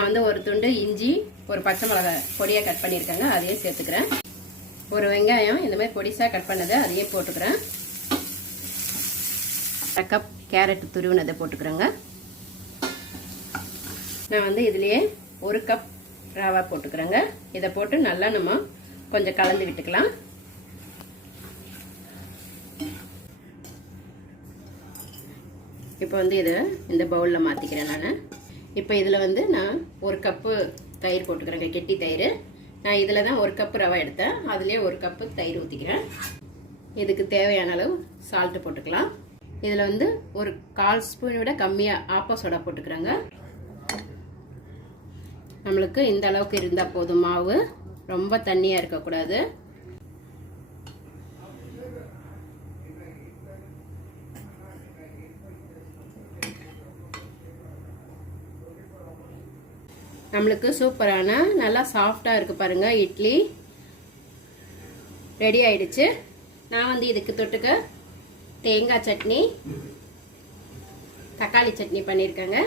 நான் வந்து ஒரு துண்டு இஞ்சி, ஒரு பச்சை மிளகாய் பொடியாக கட் பண்ணியிருக்கேங்க, அதையும் சேர்த்துக்கிறேன். ஒரு வெங்காயம் இந்த மாதிரி பொடிசாக கட் பண்ணதை அதையும் போட்டுக்கிறேன். 1 கப் கேரட் துருவினதை போட்டுக்கிறேங்க. நான் வந்து இதுலேயே 1 கப் ரவா போட்டுக்கிறேங்க. இதை போட்டு நல்லா நம்ம கொஞ்சம் கலந்து விட்டுக்கலாம். இப்போ வந்து இதை இந்த பவுலில் மாற்றிக்கிறேன் நான். இப்போ இதில் வந்து நான் 1 கப்பு தயிர் போட்டுக்கிறேங்க, கெட்டி தயிர். நான் இதில் தான் 1 கப்பு ரவை எடுத்தேன், அதுலேயே 1 கப்பு தயிர் ஊற்றிக்கிறேன். இதுக்கு தேவையான அளவு சால்ட்டு போட்டுக்கலாம். இதில் வந்து ஒரு 1/4 ஸ்பூன் விட கம்மியாக ஆப்ப சோடா போட்டுக்கிறேங்க. நம்மளுக்கு இந்த அளவுக்கு இருந்தால் போதும். மாவு ரொம்ப தண்ணியாக இருக்கக்கூடாது. நம்மளுக்கு சூப்பரான நல்லா சாஃப்டாக இருக்குது பாருங்கள், இட்லி ரெடி ஆயிடுச்சு. நான் வந்து இதுக்கு தொட்டுக்க தேங்காய் சட்னி, தக்காளி சட்னி பண்ணியிருக்கேங்க.